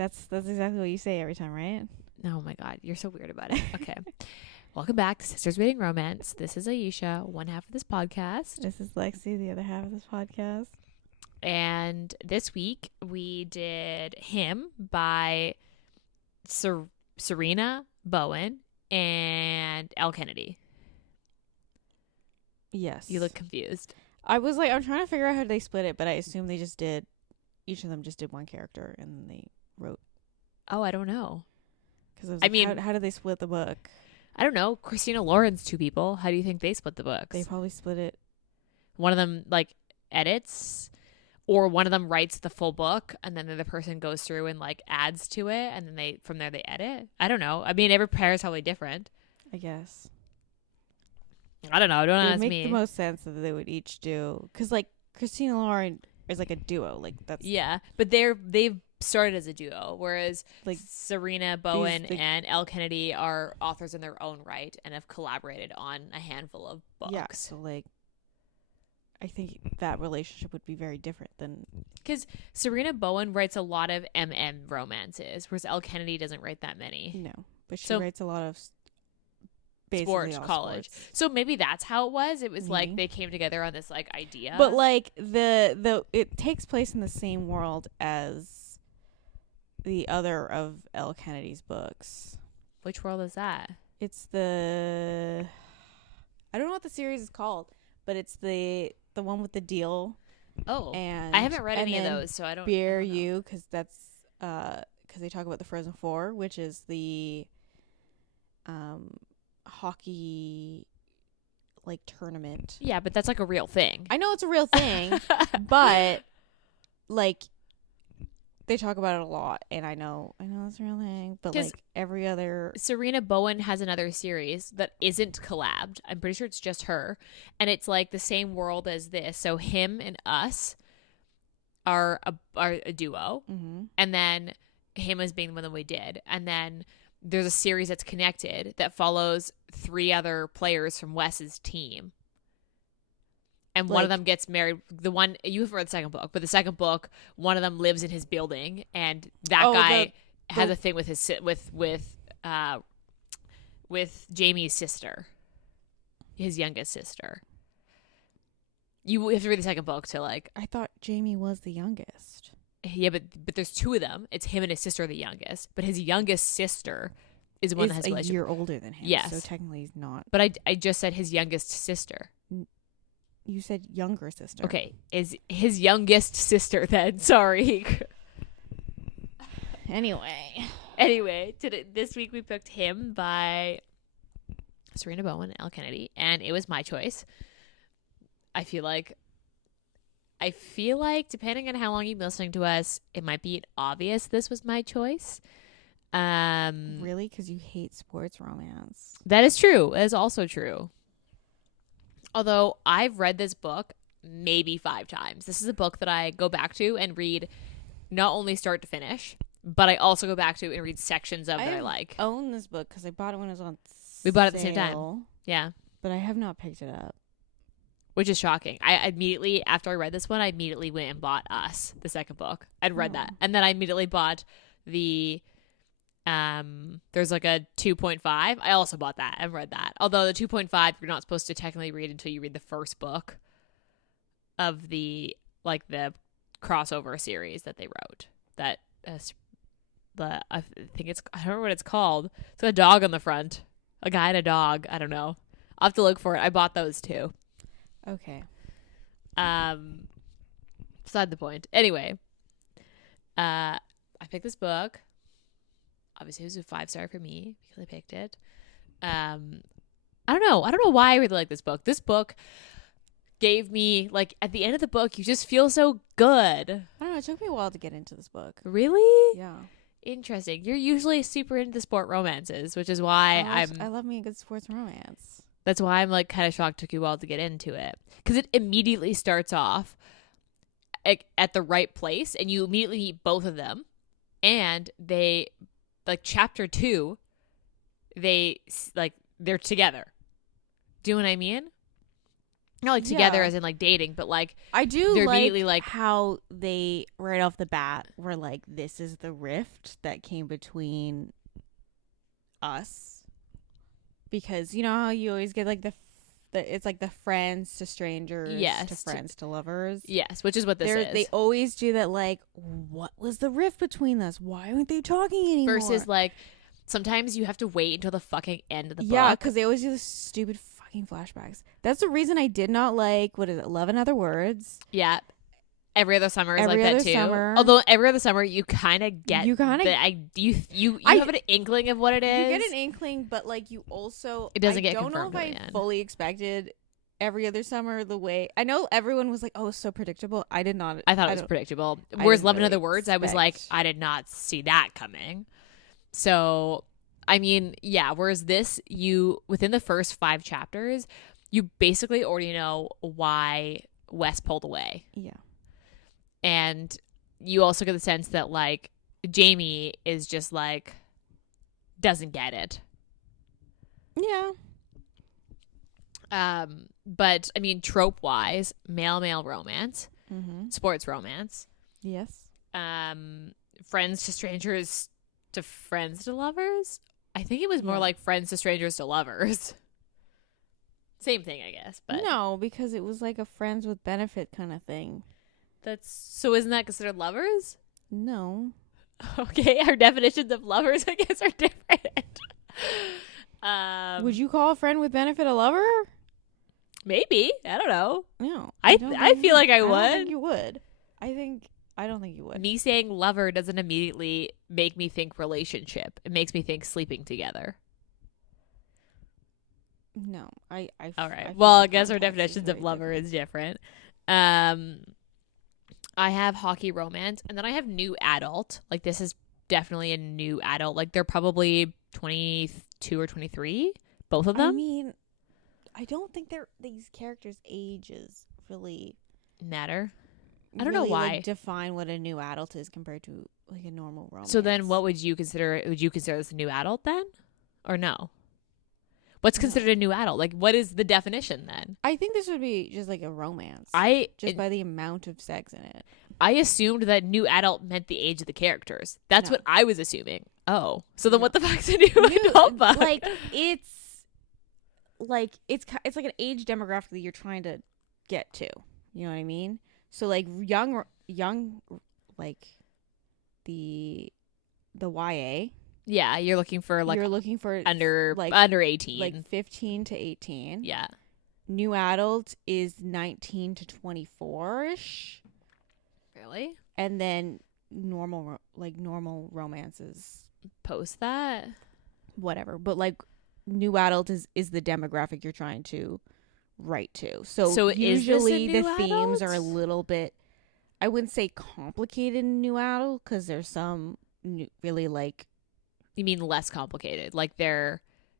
That's exactly what you say every time, right? Oh my God, you're so weird about it. Okay. Welcome back to Sisters Reading Romance. This is Ayesha, one half of this podcast. This is Lexi, the other half of this podcast. And this week we did Him by Sabrina Bowen and Elle Kennedy. Yes. You look confused. I'm trying to figure out how they split it, but I assume they just did, each of them just did one character and then they wrote. Oh, I don't know. Because I mean, how did they split the book? I don't know. Christina Lauren's two people. How do you think they split the books? They probably split it. One of them like edits, or one of them writes the full book, and then the other person goes through and like adds to it, and then from there they edit. I don't know. I mean, every pair is probably different. I guess. I don't know. Don't ask me. It would make the most sense that they would each do, because like Christina Lauren is like a duo, like that's but they've started as a duo, whereas like Sabrina Bowen and Elle Kennedy are authors in their own right and have collaborated on a handful of books. Yeah, so like I think that relationship would be very different than, because Sabrina Bowen writes a lot of romances, whereas Elle Kennedy doesn't write that many. No, but she writes a lot of sports, college. Sports. So maybe that's how it was. It was like they came together on this like idea. But like the it takes place in the same world as the other of Elle Kennedy's books. Which world is that? It's I don't know what the series is called, but it's the one with the deal. Oh, and I haven't read any of those, so I don't. Bear You, because that's because they talk about the Frozen Four, which is the hockey like tournament. Yeah, but that's like a real thing. I know it's a real thing, but like they talk about it a lot, and I know it's a real thing, but like every other. Sabrina Bowen has another series that isn't collabed. I'm pretty sure it's just her, and it's like the same world as this. So Him and Us are a duo, and then Him as being the one that we did, and then there's a series that's connected that follows 3 other players from Wes's team. And one of them gets married. The one, you've read the second book, but the second book, one of them lives in his building, and that guy has a thing with his with Jamie's sister, his youngest sister. You have to read the second book to like. I thought Jamie was the youngest. Yeah, but there's 2 of them. It's him and his sister are the youngest, but his youngest sister is the one that has a year older than him. Yes, so technically he's not. But I just said his youngest sister. You said younger sister. Okay, is his youngest sister then? Sorry. Anyway, this week we picked Him by Sabrina Bowen and Elle Kennedy, and it was my choice. I feel like depending on how long you've been listening to us, it might be obvious this was my choice. Really? Because you hate sports romance. That is true. That is also true. Although I've read this book maybe 5 times. This is a book that I go back to and read not only start to finish, but I also go back to and read sections of that I like. I own this book because I bought it when it was on sale. We bought it at the same time. Yeah. But I have not picked it up. Which is shocking. I immediately, after I read this one, I immediately went and bought Us, the second book. I'd read that. And then I immediately bought the... there's like a 2.5. I also bought that. I've read that. Although the 2.5 you're not supposed to technically read until you read the first book of the crossover series that they wrote. That I think I don't remember what it's called. It's got a dog on the front. A guy and a dog. I don't know. I'll have to look for it. I bought those too. Okay. Beside the point. Anyway, I picked this book. Obviously, it was a 5-star for me because I picked it. I don't know why I really like this book. This book gave me, like, at the end of the book, you just feel so good. I don't know. It took me a while to get into this book. Really? Yeah. Interesting. You're usually super into sport romances, which is why I love me a good sports romance. That's why I'm, like, kind of shocked it took you a while to get into it. Because it immediately starts off at the right place, and you immediately meet both of them. And they... like chapter 2, they're together. Do you know what I mean? not like together Yeah. as in like dating, but like I do they're like immediately like how they right off the bat were like, this is the rift that came between us, because you know how you always get like the it's like the friends to strangers to friends to lovers. Yes, which is what this is. They always do that. Like, what was the rift between us? Why aren't they talking anymore? Versus like sometimes you have to wait until the fucking end of the book. Yeah, because they always do the stupid fucking flashbacks. That's the reason I did not like, what is it, Love and Other Words. Yeah. Every Other Summer is Every like Other that too. Summer. Although Every Other Summer you kind of get you have an inkling of what it is. You get an inkling, but like you also it doesn't I get don't know confirmed if in the I end. fully expected Every Other Summer the way I know everyone was like, oh, it's so predictable. I did not. I thought it was predictable. Whereas Love and Other Words, I was like, I did not see that coming. So I mean, yeah. Whereas this, you within the first 5 chapters, you basically already know why Wes pulled away. Yeah. And you also get the sense that like Jamie is just like doesn't get it. Yeah. But I mean, trope wise, male romance, sports romance. Yes. Friends to strangers to friends to lovers. I think it was more like friends to strangers to lovers. Same thing, I guess. But no, because it was like a friends with benefit kind of thing. So isn't that considered lovers? No. Okay, our definitions of lovers, I guess, are different. Would you call a friend with benefit a lover? Maybe. I don't know. No. I feel like I would. I don't think you would. I don't think you would. Me saying lover doesn't immediately make me think relationship. It makes me think sleeping together. No. All right. Well, I guess our definitions of lover is different. I have hockey romance, and then I have new adult. Like, this is definitely a new adult. Like, they're probably 22 or 23, both of them. I mean, I don't think these characters' ages really matter. I don't know why. Like, define what a new adult is compared to like a normal romance. So then, what would you consider? Would you consider this a new adult then, or no? What's considered a new adult? Like, what is the definition then? I think this would be just like a romance. Just by the amount of sex in it. I assumed that new adult meant the age of the characters. That's what I was assuming. Oh, so then what the fuck's a new adult book? Like, it's like an age demographic that you're trying to get to. You know what I mean? So like young, like the YA. Yeah, you're looking for under 18. Like 15 to 18. Yeah. New adult is 19 to 24-ish. Really? And then normal romances post that. Whatever. But like new adult is the demographic you're trying to write to. So usually the themes are a little bit, I wouldn't say complicated in new adult, because there's some really like. You mean less complicated? Like the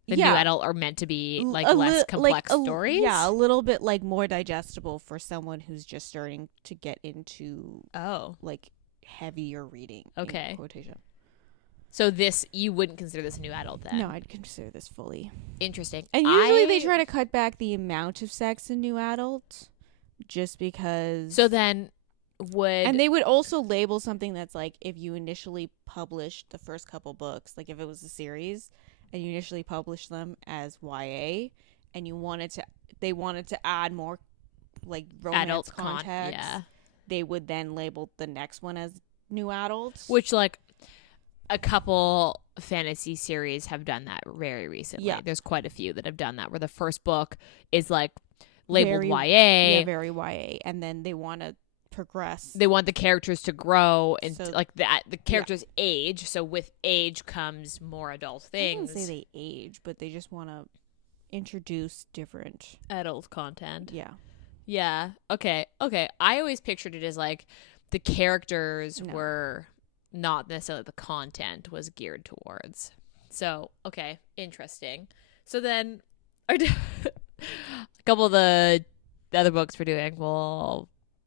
new adult are meant to be like less complex stories? Yeah, a little bit like more digestible for someone who's just starting to get into like heavier reading. Okay. In quotation. So this, you wouldn't consider this a new adult then? No, I'd consider this fully. Interesting. And usually they try to cut back the amount of sex in new adult just because. So then and they would also label something that's like, if you initially published the first couple books, like if it was a series and you initially published them as YA and they wanted to add more like romance adult context, they would then label the next one as new adults. Which like a couple fantasy series have done that very recently. Yeah. There's quite a few that have done that where the first book is like labeled YA. Yeah, very YA. And then they want to progress. They want the characters to grow and like the characters age. So with age comes more adult things. I wouldn't say they age, but they just want to introduce different adult content. Yeah. Yeah. Okay. I always pictured it as like the characters were not necessarily the content was geared towards. So, okay. Interesting. So then a couple of the other books we're doing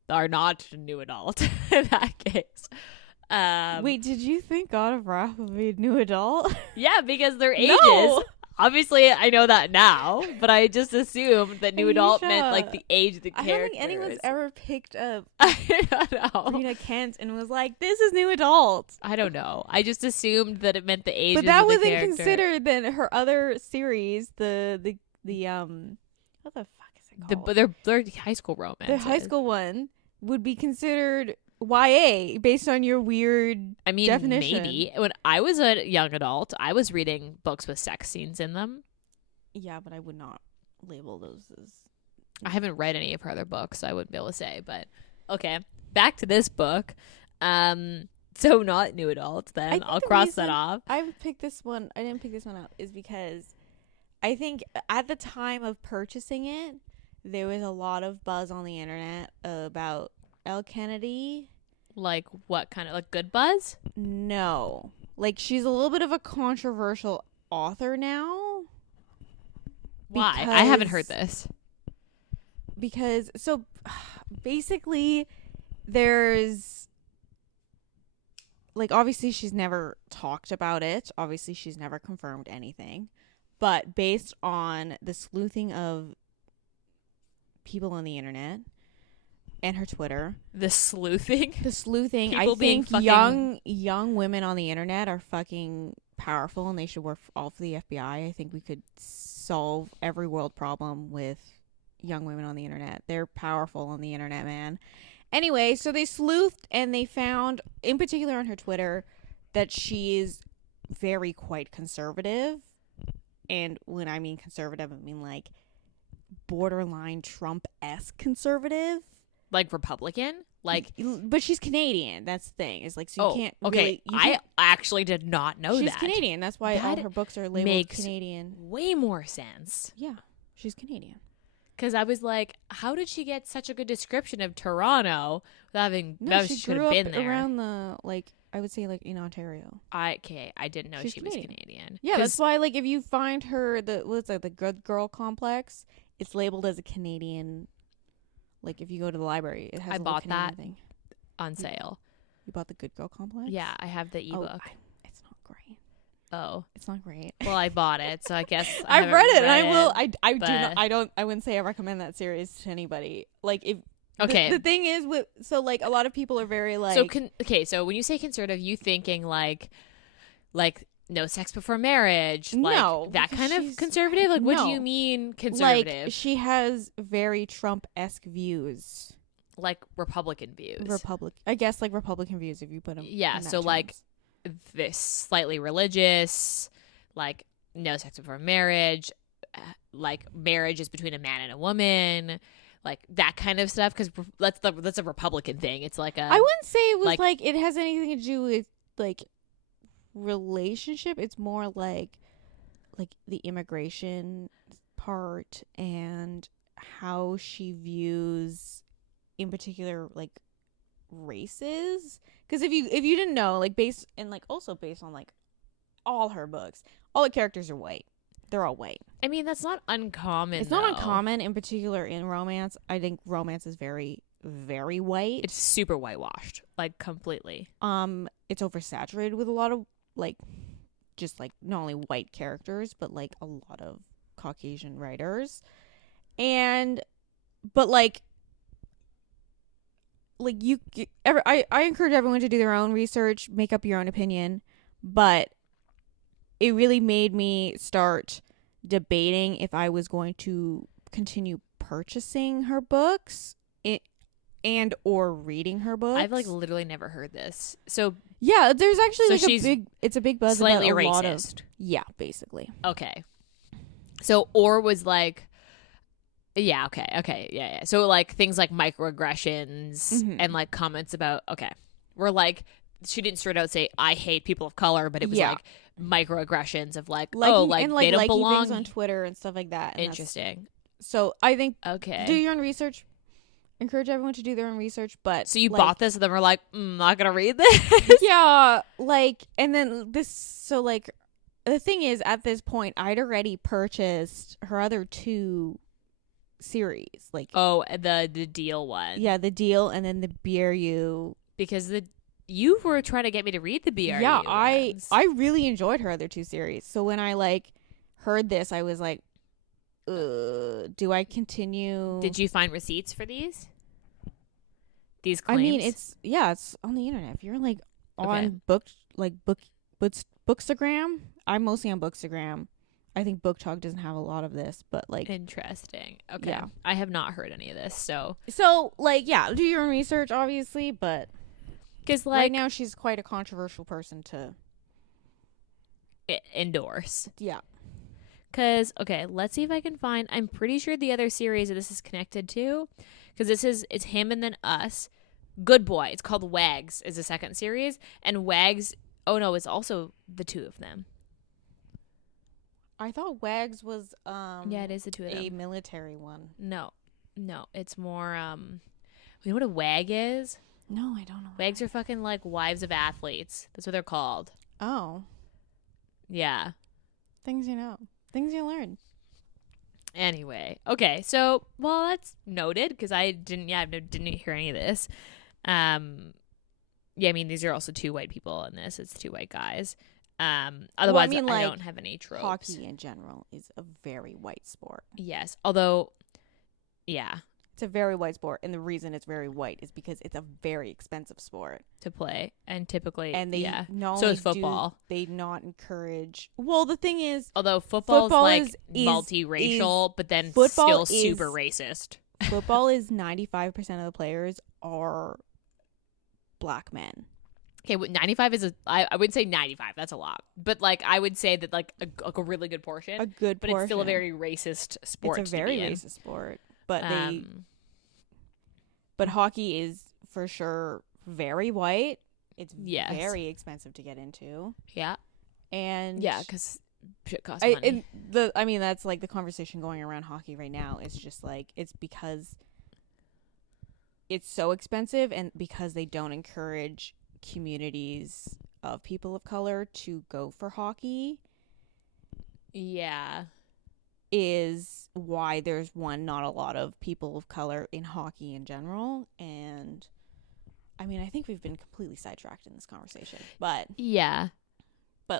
are not new adult in that case. Wait, did you think God of Wrath would be a new adult? Yeah, because their ages. No, Obviously, I know that now, but I just assumed that new adult meant Ayesha. like the age of the I don't characters. think anyone's ever picked up I don't know. Sabrina Kent and was like, "This is new adult." I don't know. I just assumed that it meant the age. But that of the wasn't character. considered then her other series, the what the fuck is it called? They're high school romance. The high school one would be considered YA based on your weird definition. Maybe. When I was a young adult, I was reading books with sex scenes in them. Yeah, but I would not label those as. I haven't read any of her other books, so I wouldn't be able to say. But okay, back to this book. So not new adults. Then I'll cross that off. I picked this one. I didn't pick this one out is because I think at the time of purchasing it, there was a lot of buzz on the internet about Elle Kennedy. Like what kind of, like good buzz? No, like she's a little bit of a controversial author now. Why? I haven't heard this. Because so basically there's like obviously she's never talked about it. Obviously she's never confirmed anything. But based on the sleuthing of people on the internet and her Twitter. The sleuthing? The sleuthing. People I think fucking... young women on the internet are fucking powerful and they should work all for the FBI. I think we could solve every world problem with young women on the internet. They're powerful on the internet, man. Anyway, so they sleuthed and they found, in particular on her Twitter, that she is quite conservative. And when I mean conservative, I mean like borderline Trump-esque conservative. Like Republican? Like, but she's Canadian. That's the thing. Is like, so you can't. Okay, really, I actually did not know she's that. She's Canadian. That's why all her books are labeled makes Canadian. Way more sense. Yeah, she's Canadian. Because I was like, how did she get such a good description of Toronto without having? No, she grew up around the I would say in Ontario. I didn't know she was Canadian. Yeah, that's why if you find her the Good Girl Complex, it's labeled as a Canadian. Like if you go to the library, it has. I bought that thing. On sale. You bought the Good Girl Complex? Yeah, I have the ebook. Oh, it's not great. Oh, it's not great. Well, I bought it, so I guess I've read it, and I will. I wouldn't say I recommend that series to anybody. Like if. Okay. The thing is with a lot of people are very like. So so when you say conservative, you thinking like no sex before marriage, no, that kind of conservative. Like, what do you mean conservative? Like she has very Trump-esque views, like Republican views. I guess like Republican views if you put them. Yeah. So terms. Like this slightly religious, like no sex before marriage, like marriage is between a man and a woman. Like that kind of stuff, because that's a Republican thing. It's like I wouldn't say it was like it has anything to do with like relationship. It's more like the immigration part and how she views, in particular, like races. Because if you didn't know, based on all her books, all the characters are white. They're all white. I mean, that's not uncommon. It's not uncommon, in particular in romance. I think romance is very, very white. It's super whitewashed, like completely. It's oversaturated with a lot of just not only white characters, but a lot of Caucasian writers, but I encourage everyone to do their own research, make up your own opinion, but it really made me start debating if I was going to continue purchasing her books or reading her books. I've literally never heard this. So yeah, there's actually it's a big buzz slightly about a racist. Lot of, yeah, basically. Okay. So or was yeah, okay, yeah. So things like microaggressions and comments about we're she didn't straight out say I hate people of color, but it was microaggressions of they don't belong things on Twitter and stuff like that. Interesting. So I think do your own research. Encourage everyone to do their own research, but so you bought this and then we're not gonna read this. Yeah, and then this. So the thing is, at this point, I'd already purchased her other two series. The Deal one. Yeah, the Deal, and then the BRU. Because you were trying to get me to read the BRU. Yeah, I really enjoyed her other two series. So when I heard this, I was like, do I continue? Did you find receipts for these claims? I mean, it's on the internet. If you're like on Bookstagram, I'm mostly on Bookstagram. I think Book Talk doesn't have a lot of this, but like interesting. Okay. Yeah. I have not heard any of this, so like do your own research, obviously, but because like right now she's quite a controversial person to endorse. Yeah. Because okay, let's see if I can find. I'm pretty sure the other series that this is connected to, because it's him and then us. Good Boy. It's called Wags. Is the second series, and Wags. Oh no, it's also the two of them. I thought Wags was yeah, it is the two of them. A military one. No, it's more you know what a wag is? No, I don't know. Wags are fucking like wives of athletes. That's what they're called. Oh. Yeah. Things you know. Things you learn. Anyway, okay, so that's noted because I didn't hear any of this. Yeah, I mean these are also two white people in this. It's two white guys. Otherwise, I don't have any tropes. Hockey in general is a very white sport. Yes, although, yeah, it's a very white sport, and the reason it's very white is because it's a very expensive sport to play, and typically, and they not so only is football. They not encourage. Well, the thing is, although football is like multiracial, but then still super racist. Football is 95% of the players are black men. Okay, 95 is I wouldn't say 95. That's a lot, but like I would say that like a really good portion. But it's still a very racist sport. It's a very racist sport, but but hockey is for sure very white. It's very expensive to get into. Yeah, and because shit costs money. I mean that's like the conversation going around hockey right now. Is just like it's because it's so expensive, and because they don't encourage communities of people of color to go for hockey is why there's not a lot of people of color in hockey in general. And I mean I think we've been completely sidetracked in this conversation, but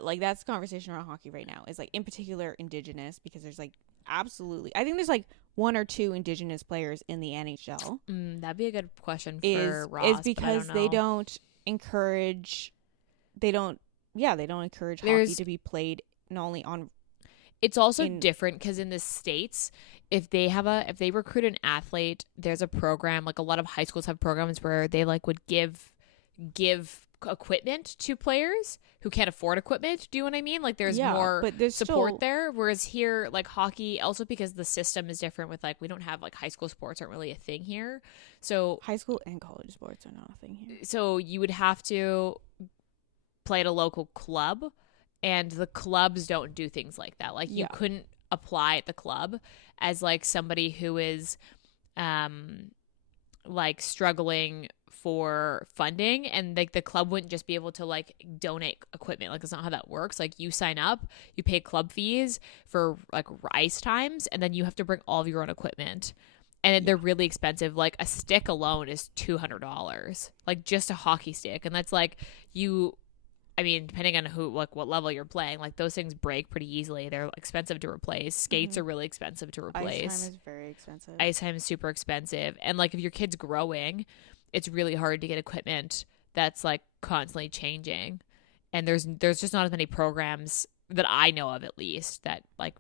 like that's the conversation around hockey right now is like in particular Indigenous, because there's like absolutely I think there's like one or two Indigenous players in the NHL. That'd be a good question for Ross, is because they don't encourage hockey to be played not only on. It's also different because in the States, if they recruit an athlete, there's a program, like a lot of high schools have programs where they like would give equipment to players who can't afford equipment. Do you know what I mean? Like there's more support there. Whereas here, like hockey, also because the system is different with like we don't have like high school sports aren't really a thing here. So high school and college sports are not a thing here. So you would have to play at a local club, and the clubs don't do things like that. Like you couldn't apply at the club as like somebody who is like struggling for funding, and like the club wouldn't just be able to like donate equipment. Like that's not how that works. Like you sign up, you pay club fees for like ice times, and then you have to bring all of your own equipment, and they're really expensive. Like a stick alone is $200, like just a hockey stick, and that's like I mean, depending on what level you're playing, like those things break pretty easily. They're expensive to replace. Skates are really expensive to replace. Ice time is very expensive. Ice time is super expensive, and like if your kid's growing, it's really hard to get equipment that's like constantly changing. And there's just not as many programs that I know of, at least, that like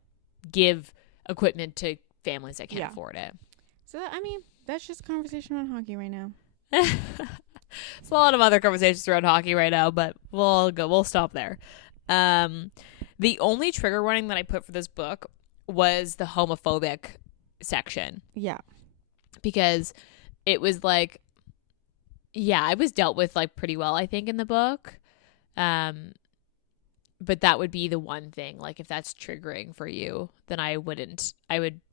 give equipment to families that can't afford it. So I mean, that's just a conversation on hockey right now. It's a lot of other conversations around hockey right now, but we'll stop there. The only trigger warning that I put for this book was the homophobic section. Yeah. Because it was like, it was dealt with like pretty well, I think, in the book. But that would be the one thing, like if that's triggering for you, then I would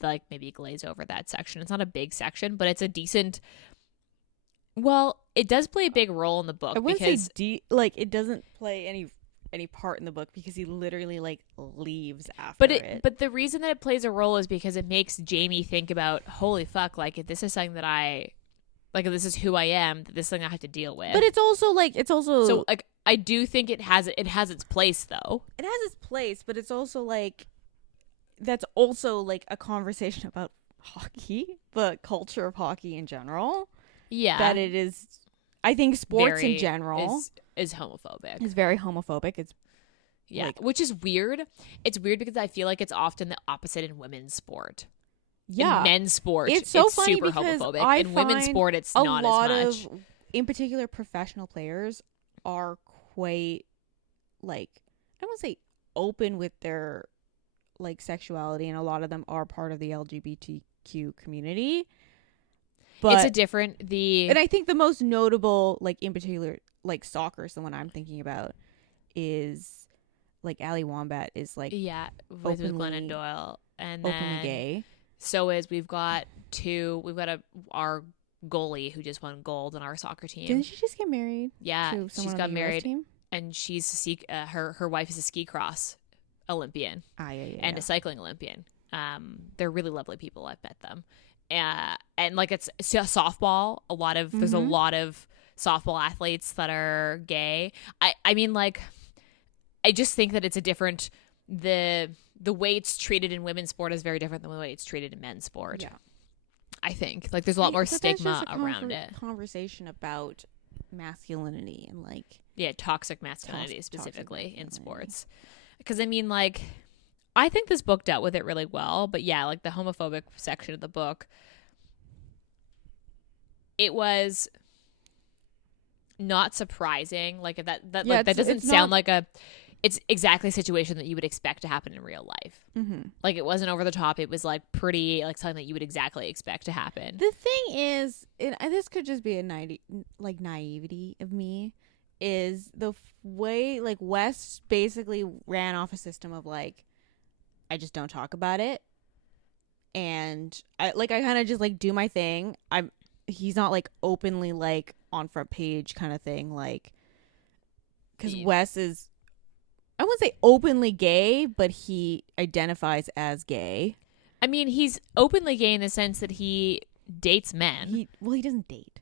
like maybe glaze over that section. It's not a big section, but it's a decent. Well, it does play a big role in the book. I wouldn't say like it doesn't play any part in the book because he literally like leaves after it. But the reason that it plays a role is because it makes Jamie think about, holy fuck, like if this is something that if this is who I am, this is something I have to deal with. But it's also so like I do think it has its place though. It has its place, but it's also like that's also like a conversation about hockey, the culture of hockey in general. Yeah. That it is, I think sports in Very general is homophobic. is very homophobic. It's Yeah, like, which is weird. It's weird because I feel like it's often the opposite in women's sport. yeah, In men's sport, it's so funny super because homophobic. I In women's find sport, it's a not lot as much. of, in particular, professional players are quite like, I don't want to say open with their like sexuality, and a lot of them are part of the LGBTQ community. But It's a different and I think the most notable, like in particular, like soccer is the one I'm thinking about, is like Ali Wombat is like yeah with Glennon Doyle, and openly then gay. so is we've got our goalie who just won gold on our soccer team. Didn't she just get married? Yeah, to she's someone got on the US married, team? and she's her wife is a ski cross Olympian and a cycling Olympian. They're really lovely people. I've met them. And like it's softball. There's a lot of softball athletes that are gay. I mean, like, I just think that it's a different the way it's treated in women's sport is very different than the way it's treated in men's sport. Yeah, I think like there's a lot more stigma around it. Conversation about masculinity and like Toxic masculinity specifically in masculinity. sports. Because I mean, like, I think this book dealt with it really well, but yeah, like the homophobic section of the book, it was not surprising. Like that doesn't sound like it's exactly a situation that you would expect to happen in real life. Mm-hmm. Like it wasn't over the top. It was like pretty like something that you would exactly expect to happen. The thing is, and this could just be a naivety of me, is the way like West basically ran off a system of like, I just don't talk about it, and I kind of just like do my thing. He's not like openly like on front page kind of thing, like, because Wes is, I wouldn't say openly gay, but he identifies as gay. I mean, he's openly gay in the sense that he dates men. He doesn't date,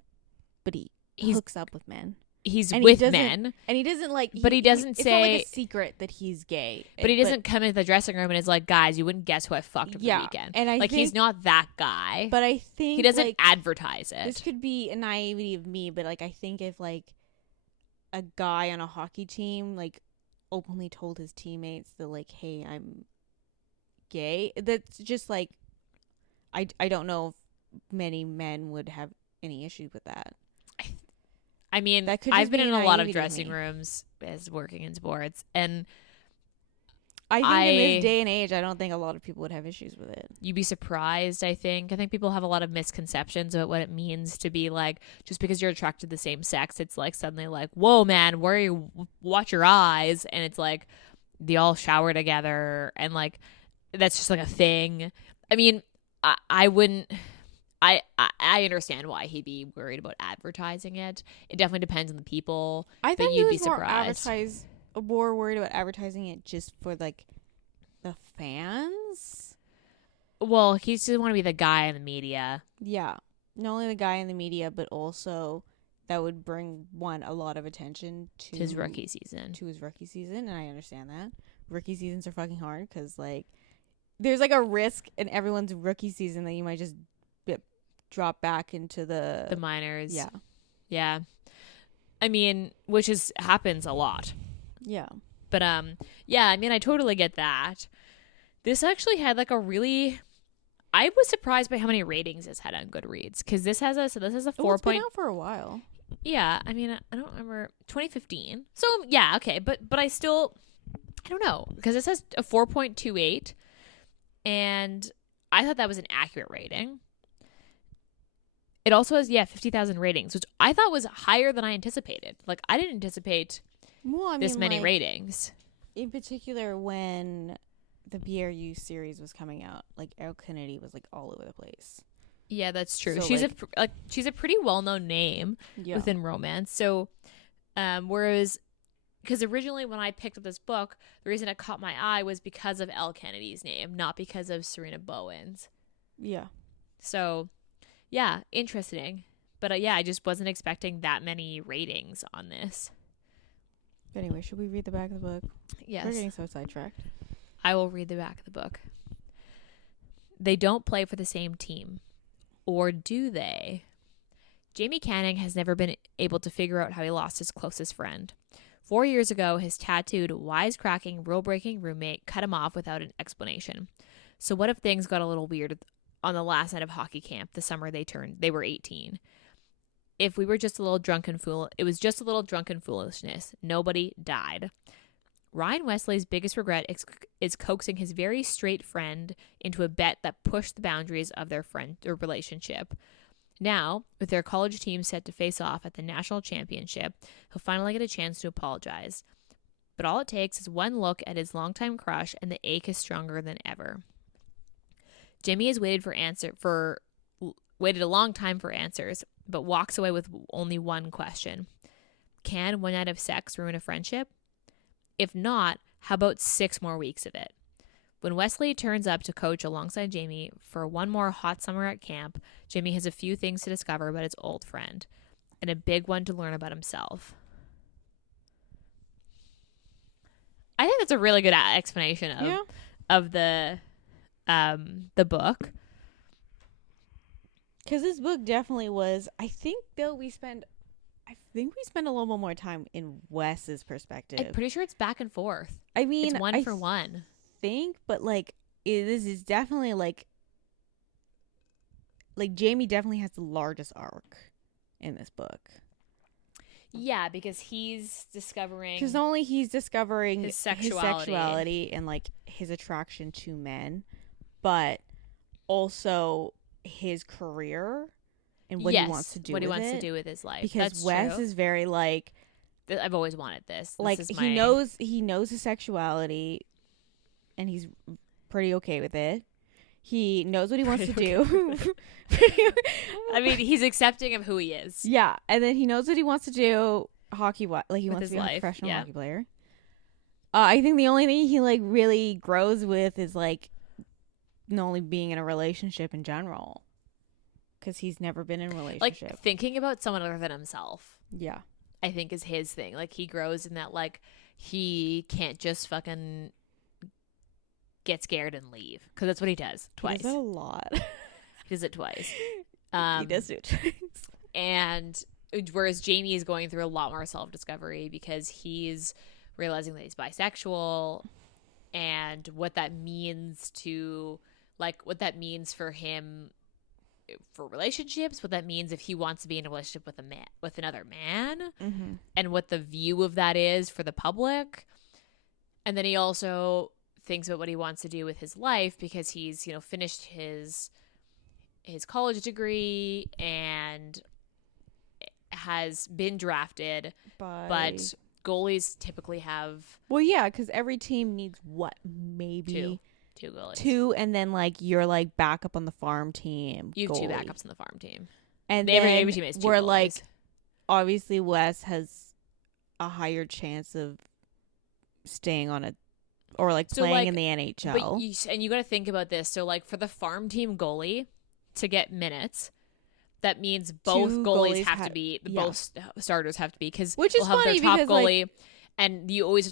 but he hooks up with men. He's with men, and he doesn't like. But he doesn't say. It's not like a secret that he's gay. But he doesn't come into the dressing room and is like, "Guys, you wouldn't guess who I fucked over the weekend." And I like think, he's not that guy. But I think he doesn't like, advertise it. This could be a naivety of me, but like I think if like a guy on a hockey team like openly told his teammates that like, "Hey, I'm gay," that's just like, I don't know if many men would have any issues with that. I mean, I've been in a lot of dressing rooms as working in sports, and I think in this day and age, I don't think a lot of people would have issues with it. You'd be surprised, I think. I think people have a lot of misconceptions about what it means to be like, just because you're attracted to the same sex, it's like suddenly like, whoa, man, watch your eyes. And it's like, they all shower together, and like, that's just like a thing. I mean, I wouldn't... I understand why he'd be worried about advertising it. It definitely depends on the people. I think you'd he be was surprised. more worried about advertising it just for like the fans. Well, he just doesn't want to be the guy in the media. Yeah, not only the guy in the media, but also that would bring a lot of attention to his rookie season. And I understand that rookie seasons are fucking hard because like there's like a risk in everyone's rookie season that you might just drop back into the minors. Yeah. I mean, which happens a lot. Yeah. But yeah, I mean, I totally get that. This actually had like a really, I was surprised by how many ratings this had on Goodreads, because this has a 4. It's been out for a while. Yeah, I mean, I don't remember, 2015. So yeah, okay, but I still, I don't know, because this has a 4.28, and I thought that was an accurate rating. It also has 50,000 ratings, which I thought was higher than I anticipated. Like, I didn't anticipate this many like, ratings. In particular, when the BRU series was coming out, like Elle Kennedy was like all over the place. Yeah, that's true. So, she's a pretty well-known name within romance. So, whereas, because originally when I picked up this book, the reason it caught my eye was because of Elle Kennedy's name, not because of Sabrina Bowen's. Yeah. So, yeah, interesting. But I just wasn't expecting that many ratings on this. Anyway, should we read the back of the book? Yes. We're getting so sidetracked. I will read the back of the book. they don't play for the same team. Or do they? Jamie Canning has never been able to figure out how he lost his closest friend. 4 years ago, his tattooed, wisecracking, rule-breaking roommate cut him off without an explanation. So what if things got a little weird on the last night of hockey camp the summer they were 18? If we were just a little drunken fool, it was just a little drunken foolishness. Nobody died. Ryan Wesley's biggest regret is coaxing his very straight friend into a bet that pushed the boundaries of their relationship. Now, with their college team set to face off at the national championship, he'll finally get a chance to apologize. But all it takes is one look at his longtime crush, and the ache is stronger than ever. Jimmy has waited a long time for answers, but walks away with only one question. Can one night of sex ruin a friendship? If not, how about 6 more weeks of it? When Wesley turns up to coach alongside Jamie for one more hot summer at camp, Jamie has a few things to discover about his old friend, and a big one to learn about himself. I think that's a really good explanation of the book. Because this book definitely was, I think we spend a little bit more time in Wes's perspective. I'm pretty sure it's back and forth. I mean, it's one for one. But like this is definitely like Jamie definitely has the largest arc in this book. Yeah, because he's discovering he's discovering his sexuality and like his attraction to men, but also his career and what he wants to do with his life. Because that's Wes true. is very like, I've always wanted this. Like he knows his sexuality, and he's pretty okay with it. He knows what he wants to do. I mean, he's accepting of who he is. Yeah, and then he knows what he wants to do hockey-wise. Like he wants to be a professional hockey player. I think the only thing he like really grows with is like not only being in a relationship in general, because he's never been in a relationship. Like thinking about someone other than himself. Yeah, I think is his thing. Like he grows in that like he can't just fucking get scared and leave, because that's what he does twice. He does that a lot. He does it twice. He does it twice. And whereas Jamie is going through a lot more self-discovery because he's realizing that he's bisexual and what that means for him for relationships, what that means if he wants to be in a relationship with another man, mm-hmm. and what the view of that is for the public. And then he also thinks about what he wants to do with his life because he's, finished his college degree and has been drafted, but goalies typically have because every team needs maybe two goalies, 2, and then like you're like backup on the farm team. You have 2 backups on the farm team, and every team has 2 we're goalies. Like obviously Wes has a higher chance of staying on playing in the NHL. But you got to think about this. So like for the farm team goalie to get minutes, that means both goalies have to be both starters have to be, because which is we'll have funny their top because goalie, and you always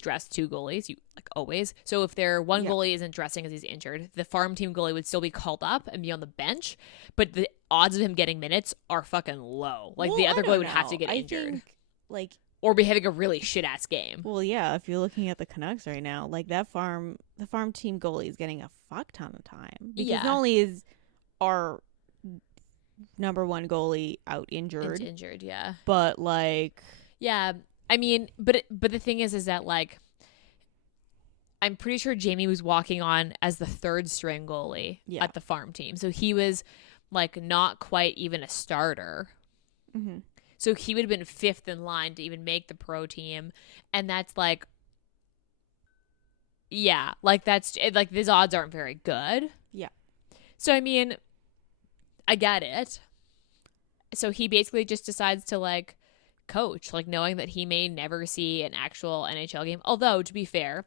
dress 2 goalies. You always. So if their one goalie isn't dressing because he's injured, the farm team goalie would still be called up and be on the bench, but the odds of him getting minutes are fucking low. Like the other goalie would have to get injured, or be having a really shit ass game. Well, yeah, if you're looking at the Canucks right now, like the farm team goalie is getting a fuck ton of time because not only is our number 1 goalie out injured, but like I mean, but the thing is that like I'm pretty sure Jamie was walking on as the 3rd string goalie at the farm team, so he was like not quite even a starter. Mm-hmm. So he would have been 5th in line to even make the pro team, and that's like, that's like his odds aren't very good. Yeah. So I mean, I get it. So he basically just decides to like coach, like knowing that he may never see an actual NHL game. Although to be fair,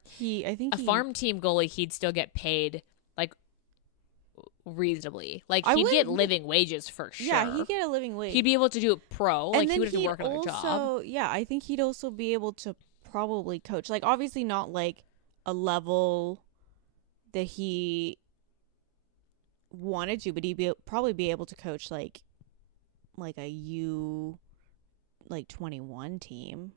farm team goalie, he'd still get paid like reasonably. Like he'd get living wages for sure. Yeah, he'd get a living wage. He'd be able to do it pro. And like he would have to work another job. Yeah, I think he'd also be able to probably coach. Like obviously not like a level that he wanted to, but he'd probably be able to coach like a U like 21 team,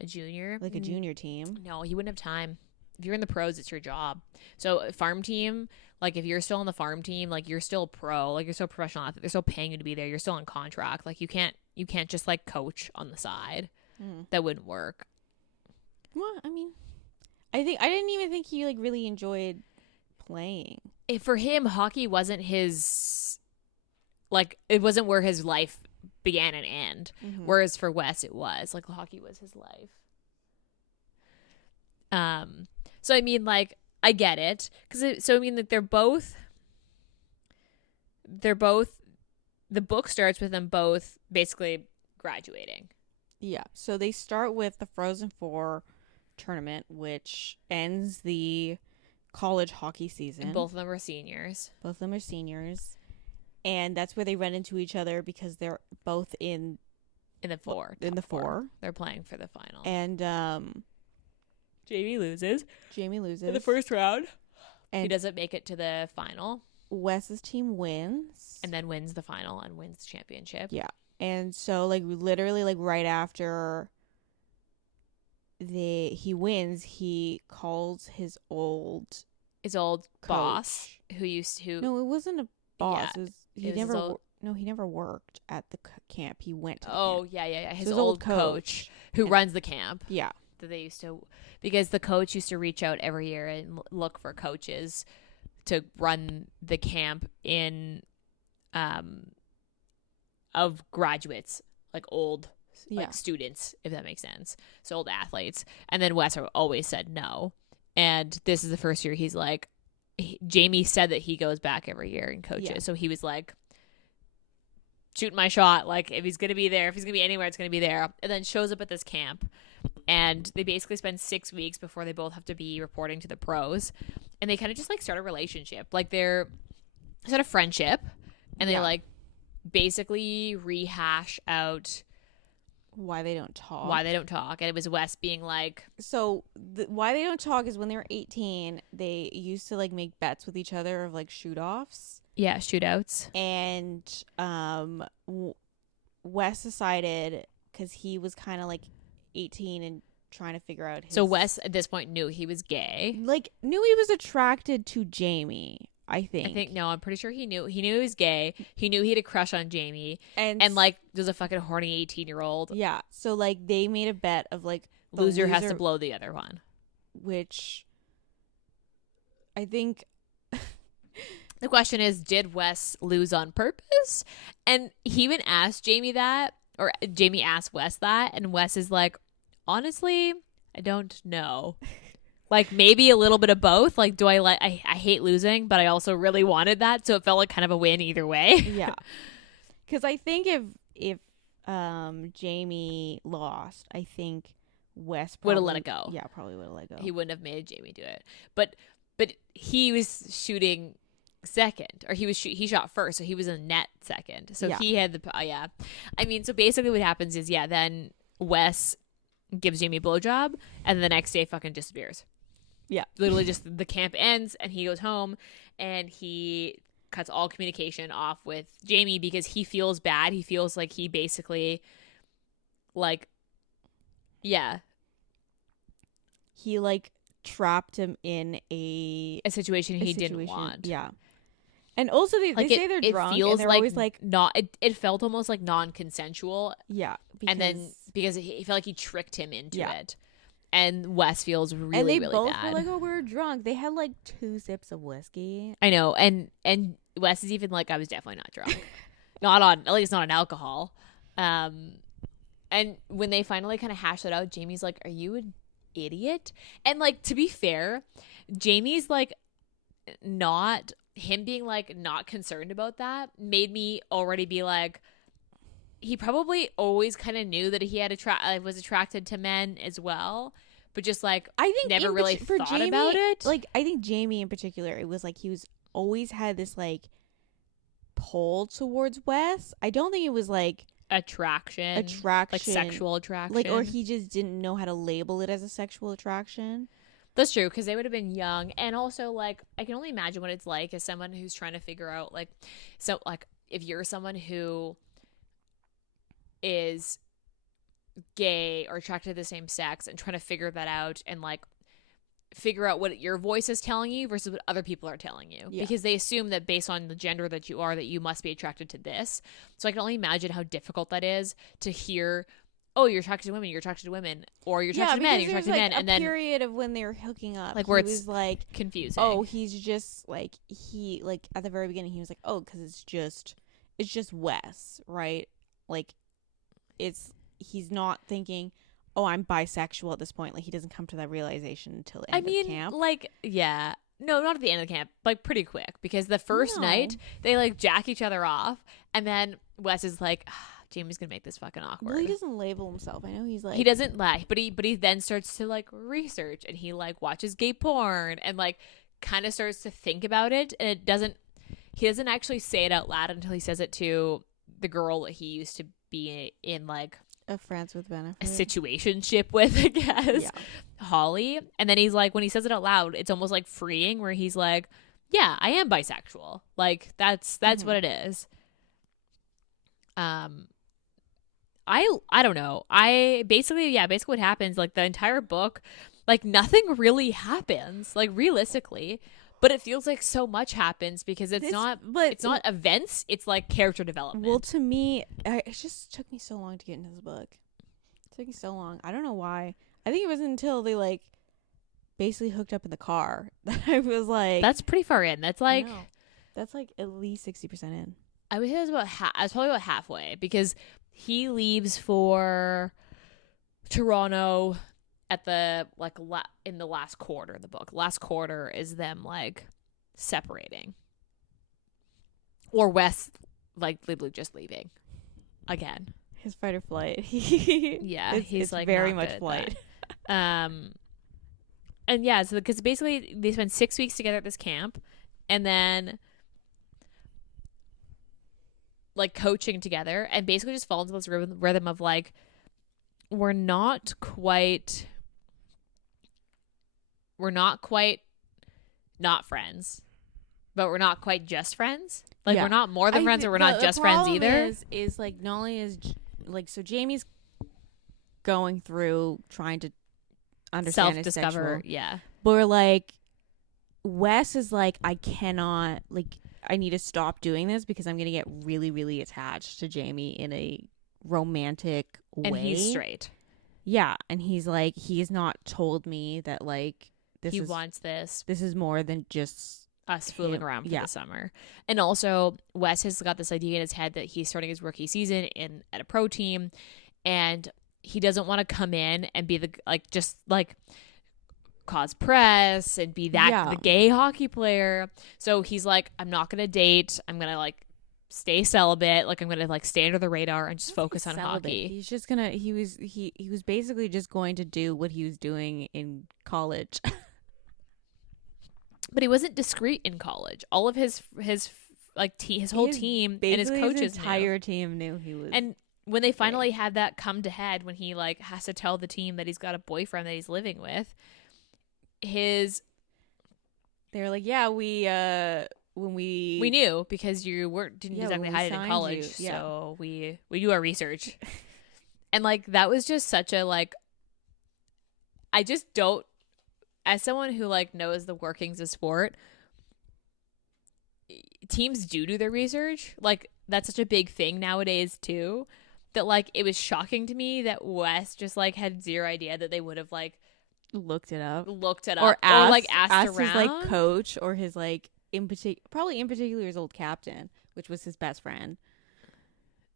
A junior, like a junior team. No, he wouldn't have time. If you're in the pros, it's your job. So farm team, like if you're still on the farm team, like you're still pro, like you're still a professional athlete. They're still paying you to be there. You're still on contract. Like you can't just like coach on the side. That wouldn't work. Well, I mean, I didn't even think he like really enjoyed playing. For him, hockey wasn't his, like it wasn't where his life began and end. Whereas for Wes, it was like hockey was his life. So I mean, like I get it, because I mean, like they're both. The book starts with them both basically graduating. Yeah, so they start with the Frozen Four tournament, which ends the college hockey season. And both of them are seniors. And that's where they run into each other because they're both in the four. They're playing for the final. And Jamie loses in the first round. And he doesn't make it to the final. Wes's team wins. And then wins the final and wins the championship. Yeah. And so like literally like right after he wins, he calls his old boss who No, it wasn't a boss. Yeah, he never worked at the camp. He went to the camp. Yeah. His So old coach who runs the camp. Yeah. That they used to, because the coach used to reach out every year and look for coaches to run the camp in of graduates, like old like students, if that makes sense. So old athletes. And then Wes always said no. And this is the first year he's like, Jamie said that he goes back every year and coaches. Yeah. So he was like, shooting my shot. Like if he's going to be there, if he's going to be anywhere, it's going to be there. And then shows up at this camp. And they basically spend 6 weeks before they both have to be reporting to the pros. And they kind of just like start a relationship. Like they're sort of friendship. And they like basically rehash out why they don't talk. And it was Wes being like, so why they don't talk is when they were 18, they used to like make bets with each other of like shoot-offs. Yeah, shootouts. And Wes decided, because he was kind of like 18 and trying to figure out his... So Wes at this point knew he was gay. Like knew he was attracted to Jamie. I think no, I'm pretty sure he knew he was gay. He knew he had a crush on Jamie, and like there's a fucking horny 18-year-old. Yeah, so like they made a bet of like the loser has to blow the other one, which I think the question is, did Wes lose on purpose? And he even asked Jamie that, or Jamie asked Wes that, and Wes is like, honestly, I don't know. Like maybe a little bit of both. Like, do I hate losing, but I also really wanted that, so it felt like kind of a win either way. Yeah, because I think if Jamie lost, I think Wes would have let it go. Yeah, probably would have let it go. He wouldn't have made Jamie do it, but he was shooting second, or he shot first, so he was in net second. So he had the I mean, so basically what happens is then Wes gives Jamie a blowjob, and the next day fucking disappears. Yeah, literally just the camp ends and he goes home and he cuts all communication off with Jamie because he feels bad. He feels like he basically he like trapped him in a situation he didn't want. Yeah. And also they say they're drunk. It feels and they're always like not. It felt almost like non-consensual. Yeah, and then because he felt like he tricked him into it, and Wes feels really, and they really both bad. were like, "Oh, we were drunk." They had like 2 sips of whiskey. I know, and Wes is even like, "I was definitely not drunk, at least not on alcohol." And when they finally kind of hash it out, Jamie's like, "Are you an idiot?" And like, to be fair, Jamie's like not. Him being like not concerned about that made me already be like, he probably always kind of knew that he had was attracted to men as well, but just like I think never really thought Jamie, about it. Like I think Jamie in particular, it was like he was always had this like pull towards Wes. I don't think it was like attraction, like sexual attraction, like, or he just didn't know how to label it as a sexual attraction. That's true, because they would have been young. And also, like, I can only imagine what it's like as someone who's trying to figure out, like, so, like, if you're someone who is gay or attracted to the same sex and trying to figure that out and, like, figure out what your voice is telling you versus what other people are telling you. Yeah. Because they assume that based on the gender that you are, that you must be attracted to this. So I can only imagine how difficult that is to hear, oh, you're attracted to women, you're attracted to women, or you're attracted to men, you're attracted to men, and then period of when they were hooking up, like where he it's was like confusing. oh, he's just like he like at the very beginning he was like, oh, because it's just Wes, right? Like he's not thinking, oh, I'm bisexual at this point. Like he doesn't come to that realization until the end of camp. Like, yeah. No, not at the end of the camp, like pretty quick, because the first night they like jack each other off, and then Wes is like, Jamie's gonna make this fucking awkward. Well, he doesn't label himself. I know he's like, he doesn't lie, but he then starts to like research, and he like watches gay porn and like kind of starts to think about it, and he doesn't actually say it out loud until he says it to the girl that he used to be in like a friends with benefit, a situationship with, I guess. Yeah. Holly. And then he's like, when he says it out loud, it's almost like freeing, where he's like, yeah, I am bisexual. Like that's what it is. I don't know. Basically what happens, like the entire book, like nothing really happens, like realistically, but it feels like so much happens because it's not events, it's like character development. Well, to me, it just took me so long to get into this book. It took me so long. I don't know why. I think it wasn't until they like basically hooked up in the car that I was like, that's pretty far in. That's like at least 60% in. I would say it was I was probably about halfway, because he leaves for Toronto at the like in the last quarter of the book. Last quarter is them like separating, or Wes like literally just leaving again. His fight or flight. Yeah, he's like very much flight. And yeah, so because basically they spend 6 weeks together at this camp, and then like coaching together, and basically just fall into this rhythm of like, we're not quite not friends, but we're not quite just friends. Like we're not more than friends, or we're not just friends either. Is like not only is like, so Jamie's going through trying to understand self-discover, yeah, but like Wes is like, I cannot, like, I need to stop doing this because I'm gonna get really, really attached to Jamie in a romantic way. And he's straight. Yeah, and he's like, he has not told me that like he wants this. This is more than just us fooling around for the summer. And also, Wes has got this idea in his head that he's starting his rookie season at a pro team, and he doesn't want to come in and be the like just like cause press and be that the gay hockey player. So he's like, I'm not gonna date. I'm gonna like stay celibate. Like I'm gonna like stay under the radar and just focus on hockey. He's just gonna. He was basically just going to do what he was doing in college. But he wasn't discreet in college. All of his like his whole team and his coaches, his entire team knew he was. And when they finally had that come to head, when he like has to tell the team that he's got a boyfriend that he's living with, they were like, yeah, when we knew, because you didn't exactly hide it in college, so we do our research. And like that was just such a like, I just don't, as someone who like knows the workings of sport, teams do their research. Like that's such a big thing nowadays too, that like it was shocking to me that Wes just like had zero idea that they would have like looked it up, or asked around his like coach, or his like in particular his old captain, which was his best friend.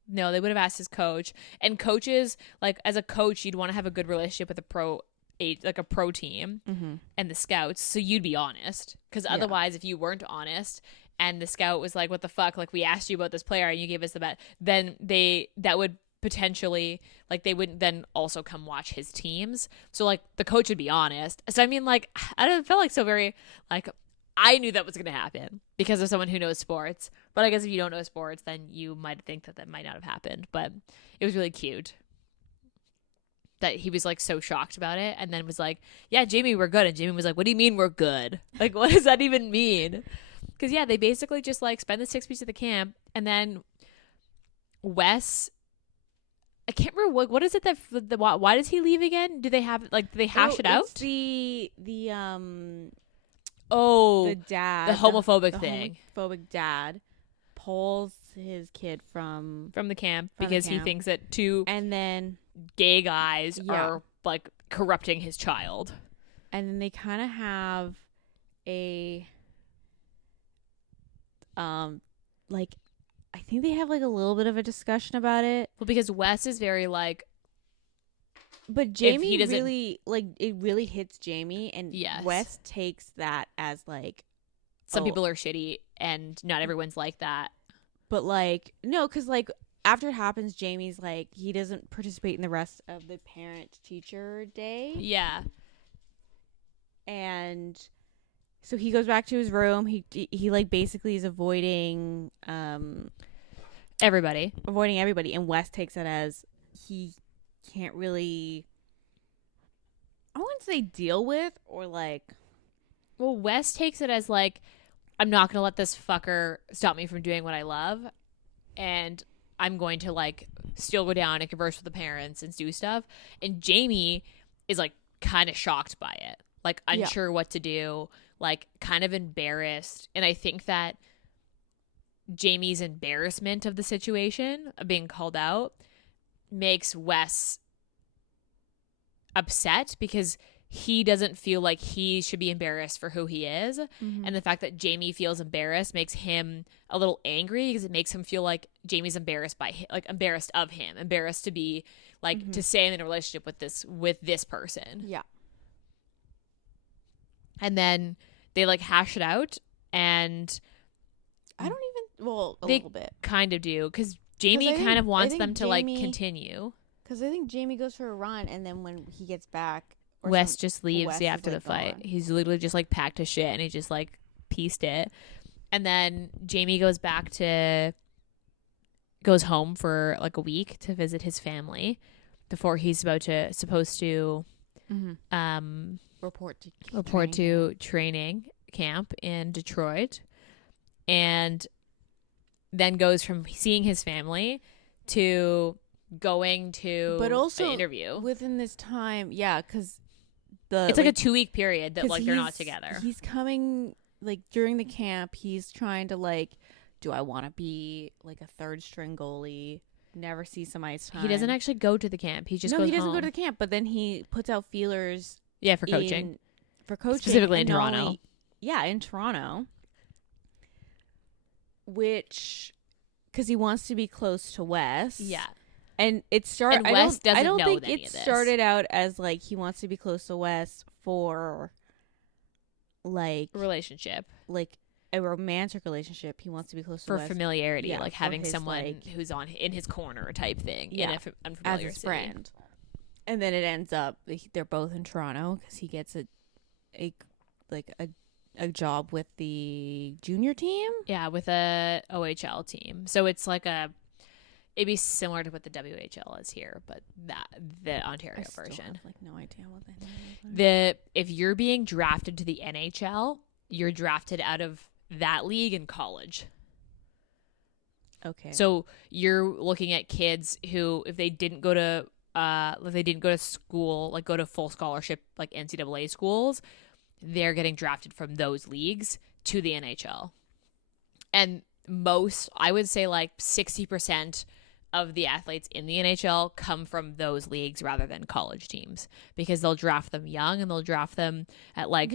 No, they would have asked his coach. And coaches, like as a coach, you'd want to have a good relationship with a pro team and the scouts, so you'd be honest, because otherwise if you weren't honest and the scout was like, what the fuck, like we asked you about this player and you gave us the bet, then that would potentially, like they wouldn't then also come watch his teams. So like the coach would be honest. So I mean, like I don't feel like so very like, I knew that was going to happen because of someone who knows sports, but I guess if you don't know sports, then you might think that might not have happened. But it was really cute. that he was like so shocked about it, and then was like, yeah, Jamie, we're good. And Jamie was like, what do you mean we're good? Like, what does that even mean? Because yeah, they basically just like spend the 6 weeks at the camp, and then Wes, I can't remember what is it that why does he leave again? Do they have like, do they hash it out? It's the Oh, dad, the homophobic the thing. homophobic dad pulls his kid from the camp from the because he camp. thinks that two and then gay guys Yeah. are like corrupting his child. and then they kind of have a like, I think they have like a little bit of a discussion about it, Well, because Wes is very like, but Jamie he doesn't- really, like, it really hits Jamie, and Yes. Wes takes that as like, some oh, people are shitty and not everyone's like that. but like, no, because like after it happens, Jamie's like, he doesn't participate in the rest of the parent teacher day. Yeah. And so he goes back to his room. He like basically is avoiding Everybody. everybody, and Wes takes it as he can't really, I wouldn't say deal with, or like, Well, Wes takes it as like, I'm not going to let this fucker stop me from doing what I love. And I'm going to like still go down and converse with the parents and do stuff. And Jamie is like kind of shocked by it, like unsure what to do, like kind of embarrassed. And I think that Jamie's embarrassment of the situation of being called out makes Wes upset because he doesn't feel like he should be embarrassed for who he is. And the fact that Jamie feels embarrassed makes him a little angry because it makes him feel like Jamie's embarrassed by him, like embarrassed of him, embarrassed to be like to stay in a relationship with this person. yeah. And then they like hash it out, and I don't even, well, a they little bit, kind of do, because Jamie I think- kind of I wants think them to like Jamie- continue. because I think Jamie goes for a run, and then when he gets back, or Wes some- just leaves Wes is, after like, the fight. gone. He's literally just like packed his shit and he just like pieced it. And then Jamie goes home for like a week to visit his family before he's supposed to report to training camp in Detroit, and then goes from seeing his family to going to but also an interview. within this time, yeah, because It's like a 2-week period that 'cause like they're not he's- together. He's coming like during the camp. He's trying to like, do I want to be like a third string goalie? Never see some ice time. He doesn't actually go to the camp. He just no, goes he doesn't home. go to the camp. But then he puts out feelers for coaching. for coaching, Specifically in and not Toronto. only- yeah, in Toronto, which because he wants to be close to Wes. Yeah. And it started. And I Wes don't, I doesn't don't know think any it of this. started out as like he wants to be close to Wes for like Relationship a romantic relationship. He wants to be close to for Wes familiarity, yeah, like for having his, someone like- who's in his corner type thing. Yeah, in an unfamiliar as his city. friend. And then it ends up they're both in Toronto because he gets a job with the junior team. Yeah, with a OHL team. So it's like it'd be similar to what the WHL is here, but the Ontario I still version. have like no idea what that is. If you're being drafted to the NHL, you're drafted out of that league in college. Okay. So you're looking at kids who, if they didn't go to school, like go to full scholarship, like NCAA schools, they're getting drafted from those leagues to the NHL. And I would say like 60% of the athletes in the NHL come from those leagues rather than college teams, because they'll draft them young and they'll draft them at like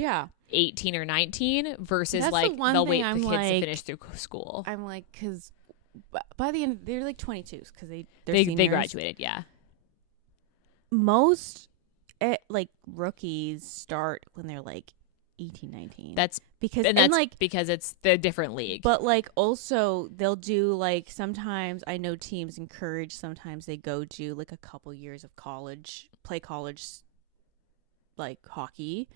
18 or 19 versus That's the like one they'll thing wait for I'm kids to like- finish through school. I'm like, because by the end they're like 22s because They seniors. graduated, yeah. Most like rookies start when they're like 18, 19. That's because and that's like, because it's the different league. but like also they'll do like, sometimes I know teams encourage, sometimes they go do like a couple years of college, play college like hockey,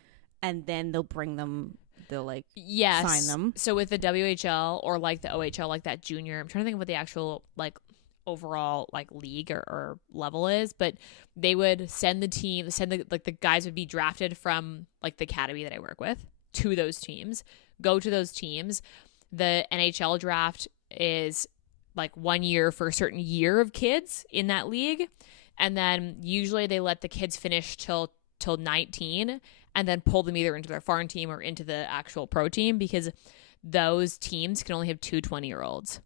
and then they'll like yes. sign them. So with the WHL or like the OHL, like that junior, I'm trying to think of what the actual like overall like league or level is, but they would send the guys would be drafted from like the academy that I work with to those teams, go to those teams. The NHL draft is like 1 year for a certain year of kids in that league, and then usually they let the kids finish till 19 and then pull them either into their farm team or into the actual pro team, because those teams can only have 2 20-year-olds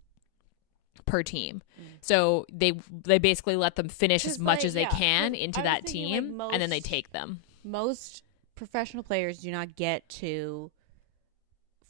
per team. So they basically let them finish as much as they can into that team, and then they take them. Most professional players do not get to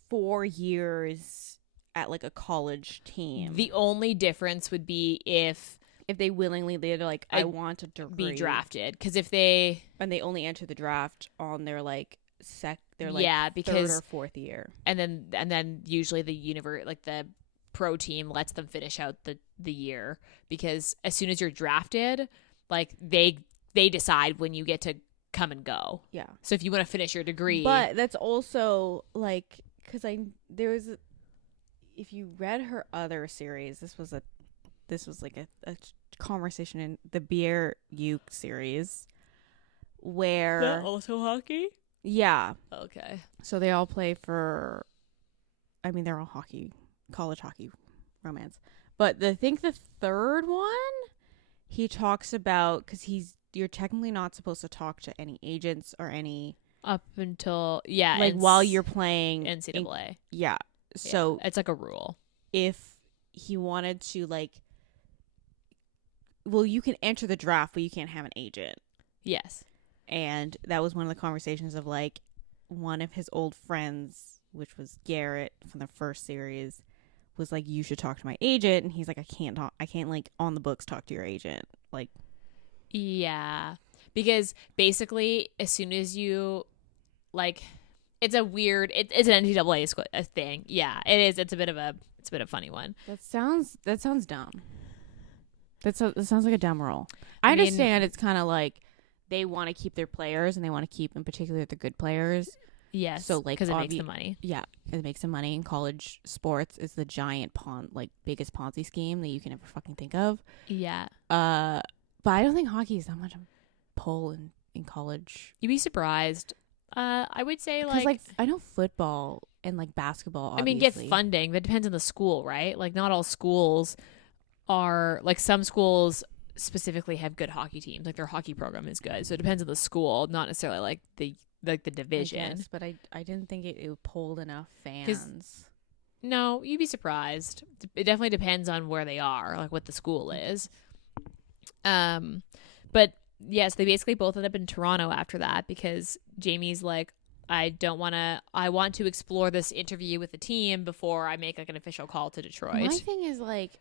4 years at like a college team. The only difference would be if they willingly, they're like, I want to be drafted, because if they only enter the draft on their like because third or fourth year, and then usually the pro team lets them finish out the year, because as soon as you're drafted, like they decide when you get to come and go. Yeah. So if you want to finish your degree, but that's also like, because if you read her other series, this was like a conversation in the Beer Uke series where is that also hockey? Yeah. Okay. So they all play for, I mean, they're all college hockey romance. But I think the third one, he talks about, because you're technically not supposed to talk to any agents or any, up until while you're playing NCAA. Yeah. So it's like a rule. If he wanted to well, you can enter the draft, but you can't have an agent. Yes. And that was one of the conversations of like one of his old friends, which was Garrett from the first series, was like, you should talk to my agent. And he's like, I can't like on the books talk to your agent. Like, yeah, because basically as soon as you like, it's a weird, it's an NCAA thing. Yeah, it is. It's a bit of a funny one. That sounds dumb. That sounds like a dumb rule. I understand it's kind of like they want to keep their players, and they want to keep, in particular, the good players. Yes. So like, because it makes them money. Yeah, it makes them money. In college sports, it's the giant biggest Ponzi scheme that you can ever fucking think of. Yeah. But I don't think hockey is that much of a pull in college. You'd be surprised. I would say like I know football and like basketball, obviously. I mean, get funding. That depends on the school, right? Like not all schools are, like some schools specifically have good hockey teams. Like their hockey program is good. So it depends on the school, not necessarily like the division. Guess, but I didn't think it pulled enough fans. No, you'd be surprised. It definitely depends on where they are, like what the school is. But yes, they basically both ended up in Toronto after that, because Jamie's like, I want to explore this interview with the team before I make like an official call to Detroit. My thing is like,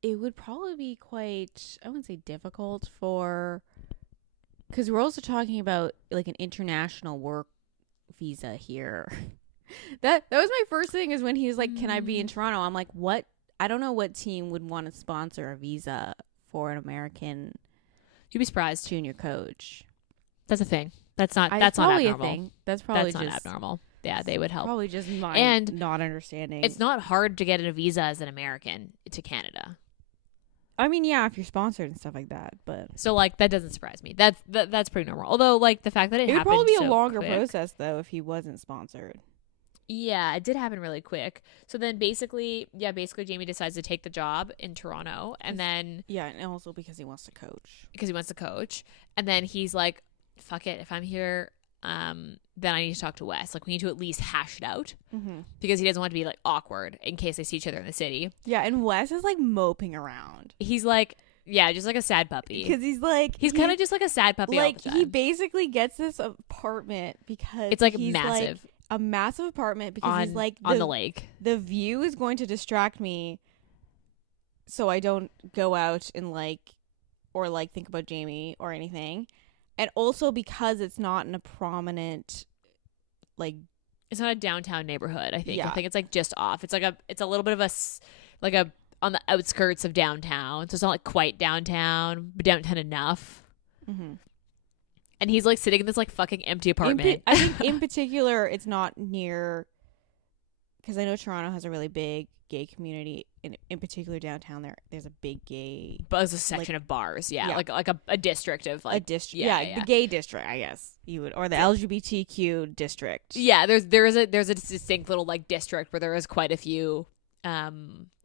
it would probably be quite, I wouldn't say difficult because we're also talking about like an international work visa here. That was my first thing, is when he was like, can I be in Toronto? I'm like, what? I don't know what team would want to sponsor a visa for an American, you'd be surprised, junior coach. That's a thing. That's not abnormal. A thing. That's probably not abnormal. Yeah, they would help. Probably just not understanding. It's not hard to get a visa as an American to Canada. I mean, yeah, if you're sponsored and stuff like that, but so like that doesn't surprise me. That's pretty normal. Although like the fact that it would happened probably be so a longer quick. process though if he wasn't sponsored. Yeah, it did happen really quick. So then basically Jamie decides to take the job in Toronto, and then and also because he wants to coach. And then he's like, fuck it, if I'm here, then I need to talk to Wes. Like we need to at least hash it out, because he doesn't want to be like awkward in case they see each other in the city. Yeah, and Wes is like moping around. He's like, yeah, just like a sad puppy. Because he's kind of just like a sad puppy. Like all the time. he basically gets this apartment because it's like massive. Like, a massive apartment because he's like on the lake. The view is going to distract me, so I don't go out and or think about Jamie or anything, and also because it's not in a prominent it's not a downtown neighborhood. I think. Yeah. I think it's like just off. It's a little bit of a on the outskirts of downtown, so it's not like quite downtown, but downtown enough. Mm-hmm. And he's like sitting in this like fucking empty apartment. I think in particular, it's not near, because I know Toronto has a really big gay community in particular downtown. There's a big gay, but it's a section of bars, like a district of like a district, the gay district, I guess you would, or the LGBTQ district. Yeah, there's a distinct little like district where there is quite a few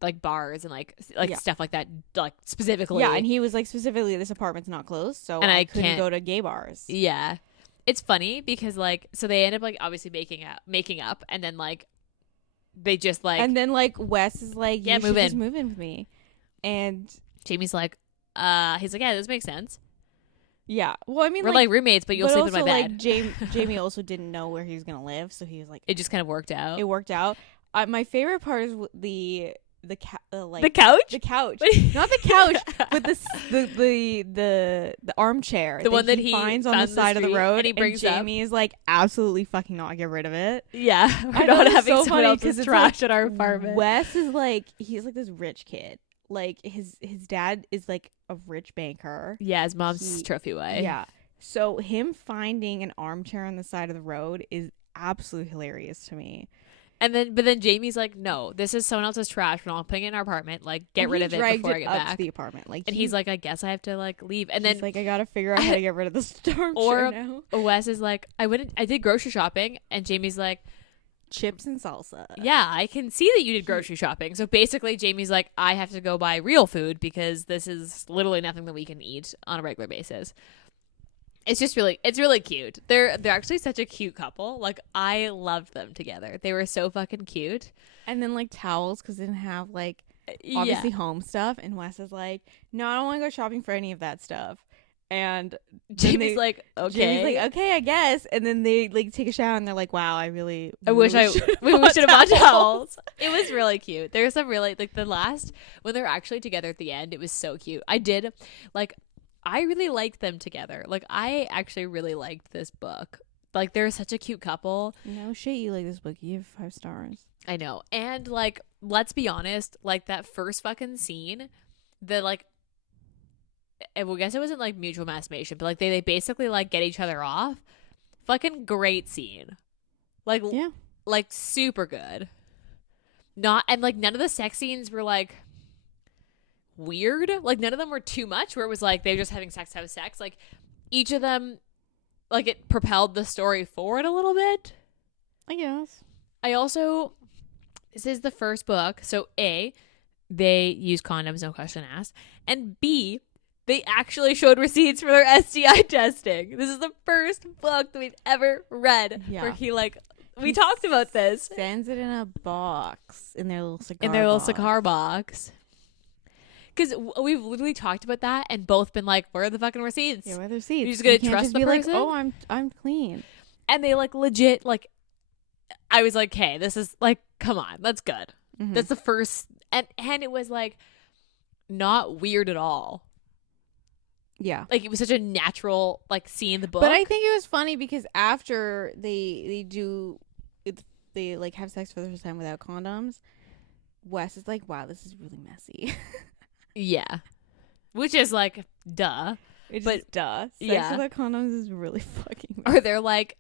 like bars and like stuff like that, like specifically. Yeah, and he was like, specifically, this apartment's not closed, so I couldn't go to gay bars. Yeah, it's funny because like, so they end up like obviously making up, and then like they just like, and then like Wes is like, yeah, you should just move in with me, and Jamie's like, he's like, yeah, this makes sense. Yeah, well, I mean, we're like roommates, but you'll sleep in my bed. Like Jamie also didn't know where he was gonna live, so he was like, it just kind of worked out. It worked out. My favorite part is the couch, not the couch, but the armchair, the one that he finds on the side of the road, and he brings Jamie is like, absolutely fucking not get rid of it. Yeah, we're not having someone else's trash in our apartment. Wes is like, he's like this rich kid. Like his dad is like a rich banker. Yeah, his mom's trophy wife. Yeah, so him finding an armchair on the side of the road is absolutely hilarious to me. But then Jamie's like, no, this is someone else's trash. We're not putting it in our apartment. Like, get rid of it before I get back to the apartment. Like, and he's like, I guess I have to like leave. And then like, I gotta figure out how to get rid of the storm chair now. Wes is like, I did grocery shopping, and Jamie's like, chips and salsa. Yeah, I can see that you did grocery shopping. So basically, Jamie's like, I have to go buy real food because this is literally nothing that we can eat on a regular basis. It's really cute. They're actually such a cute couple. Like, I loved them together. They were so fucking cute. And then like towels, because they didn't have like obviously home stuff. And Wes is like, no, I don't want to go shopping for any of that stuff. And Jamie's like, okay, I guess. And then they like take a shower and they're like, wow, we wish we should have bought towels. It was really cute. There's some really like the last when they're actually together at the end. It was so cute. I really liked them together. Like, I actually really liked this book. Like, they're such a cute couple. No shit, you like this book. You have 5 stars. I know. And, like, let's be honest. Like, that first fucking scene, I guess it wasn't, like, mutual masturbation, but, like, they basically, like, get each other off. Fucking great scene. Like, yeah. Like, super good. And, like, none of the sex scenes were, like, weird. Like, none of them were too much where it was like they were just having sex to have sex. Like, each of them, like, it propelled the story forward a little bit, I guess. This is the first book, so A, they use condoms, no question asked, and B, they actually showed receipts for their STI testing. This is the first book that we've ever read where he talked about this. Sends it in a box in their little cigar box. Because we've literally talked about that and both been like, where are the fucking receipts? Yeah, where are the receipts? You're just going to trust the person? Like, oh, I'm clean. And they, like, legit, like, I was like, hey, this is, like, come on. That's good. Mm-hmm. That's the first. And it was, like, not weird at all. Yeah. Like, it was such a natural, like, scene in the book. But I think it was funny because after they like, have sex for the first time without condoms, Wes is like, wow, this is really messy. Yeah. Which is like, duh. Sex without condoms is really fucking messy. Or they're like,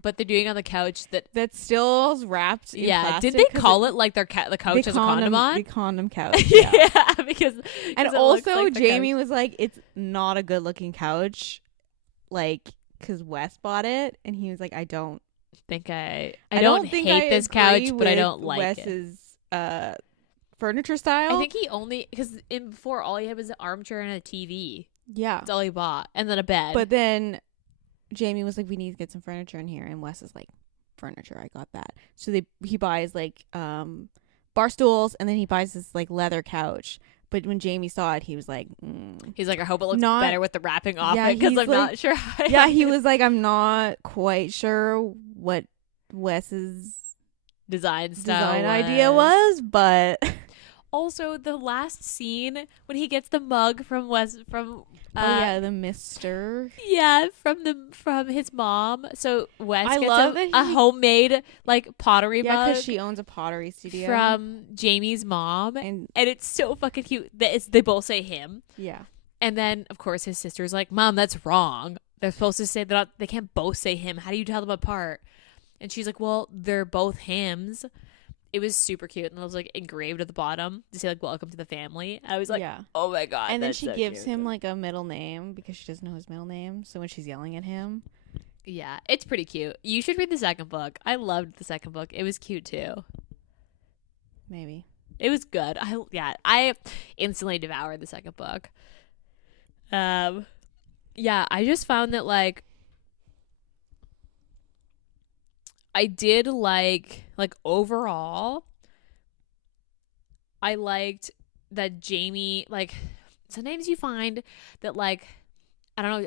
but they're doing it on the couch that still wrapped in plastic. Did they call it like the couch has a condom on? The condom couch. Yeah, because and also like Jamie was like, it's not a good looking couch, like, because Wes bought it and he was like, I don't hate this couch, but I don't like Wes's furniture style. I think he only because before all he had was an armchair and a TV. Yeah, that's all he bought, and then a bed. But then Jamie was like, we need to get some furniture in here, and Wes is like, furniture, I got that. So he buys like bar stools, and then he buys this like leather couch. But when Jamie saw it, he was like, he's like, I hope it looks better with the wrapping off it, because I'm like, not sure. He was like, I'm not quite sure what Wes's design idea was, but also the last scene when he gets the mug from the mister from his mom. So Wes I gets love a homemade like pottery mug because she owns a pottery studio from Jamie's mom, and it's so fucking cute. They both say him, and then of course his sister's like, Mom, that's wrong. They're supposed to say that they can't both say him. How do you tell them apart? And she's like, well, they're both hymns. It was super cute, and it was like engraved at the bottom to say like "Welcome to the family." I was like, Yeah. "Oh my god!" And then that's she so gives cute. him like a middle name because she doesn't know his middle name. So when she's yelling at him, Yeah, it's pretty cute. You should read the second book. I loved the second book. It was cute too. maybe. It was good. I instantly devoured the second book. Yeah, I just found that like I did like overall I liked that Jamie like sometimes you find that like I don't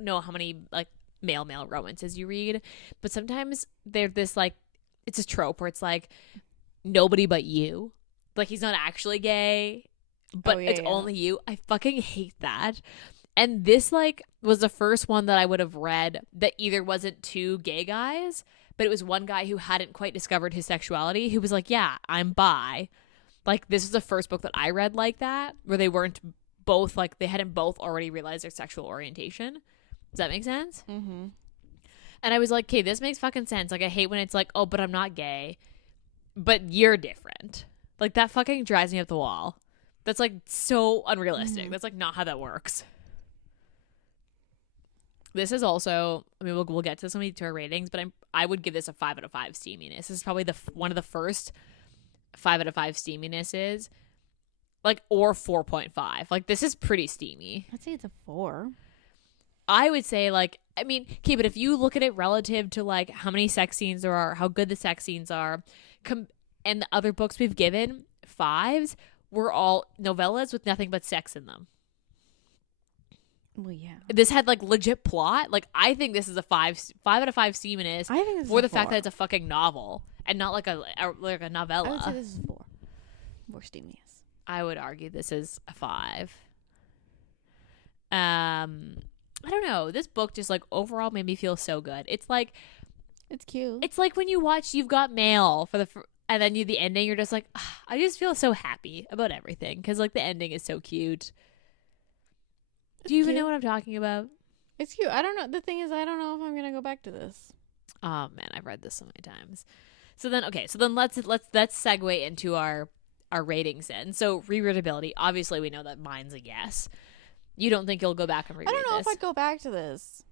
know how many like male romances you read, but sometimes they're this like it's a trope where it's like nobody but you. Like he's not actually gay, but Yeah, it's yeah. only you. I fucking hate that. And this like was the first one that I would have read that either wasn't two gay guys, but it was one guy who hadn't quite discovered his sexuality who was like, "Yeah, I'm bi." Like this is the first book that I read like that where they weren't both like they hadn't both already realized their sexual orientation. Does that make sense? Mm-hmm. And I was like, "Okay, this makes fucking sense." Like I hate when it's like, "Oh, but I'm not gay." But you're different. Like that fucking drives me up the wall. That's like so unrealistic. Mm-hmm. That's like not how that works. This is also, I mean, we'll get to this when we do our ratings, but I would give this a 5 out of 5 steaminess. This is probably one of the first 5 out of 5 steaminesses, like or 4.5. Like this is pretty steamy. I'd say it's a 4. I would say like, I mean, okay, but if you look at it relative to like how many sex scenes there are, how good the sex scenes are, and the other books we've given 5s were all novellas with nothing but sex in them. Well, yeah. This had like legit plot. Like I think this is a 5 out of 5 steaminess I think this for is the a fact 4. that it's a fucking novel and not like a novella. I would say this is a 4. More steaminess. I would argue this is a 5. I don't know. This book just like overall made me feel so good. It's like It's cute. it's like when you watch You've Got Mail for and then the ending you're just like, I just feel so happy about everything because like the ending is so cute. Do you even know what I'm talking about? It's cute. I don't know. The thing is, I don't know if I'm gonna go back to this. Oh man, I've read this so many times. So then let's segue into our ratings then. So rereadability, obviously we know that mine's a yes. You don't think you'll go back and reread I don't know this? if I'd go back to this.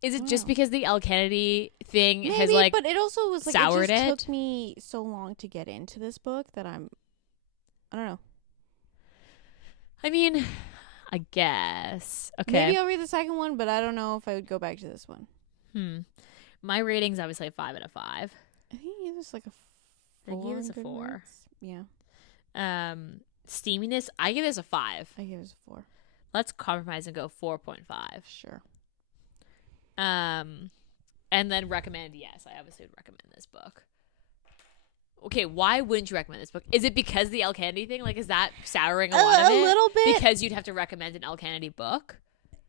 Is it I just don't know. because the Elle Kennedy thing Maybe, has like but it also was like soured it just it? took me so long to get into this book that I don't know. I mean, I guess. Okay. Maybe I'll read the second one, but I don't know if I would go back to this one. My rating's obviously a 5 out of 5. I think he gave us like a 4. I gave this a on 4. Goodreads. Yeah, Steaminess, I give this a 5. I gave us a 4. Let's compromise and go 4.5. Sure. And then recommend, yes, I obviously would recommend this book. Okay, why wouldn't you recommend this book? Is it because the Elle Kennedy thing? Like, is that souring a lot of it? A little bit. Because you'd have to recommend an Elle Kennedy book?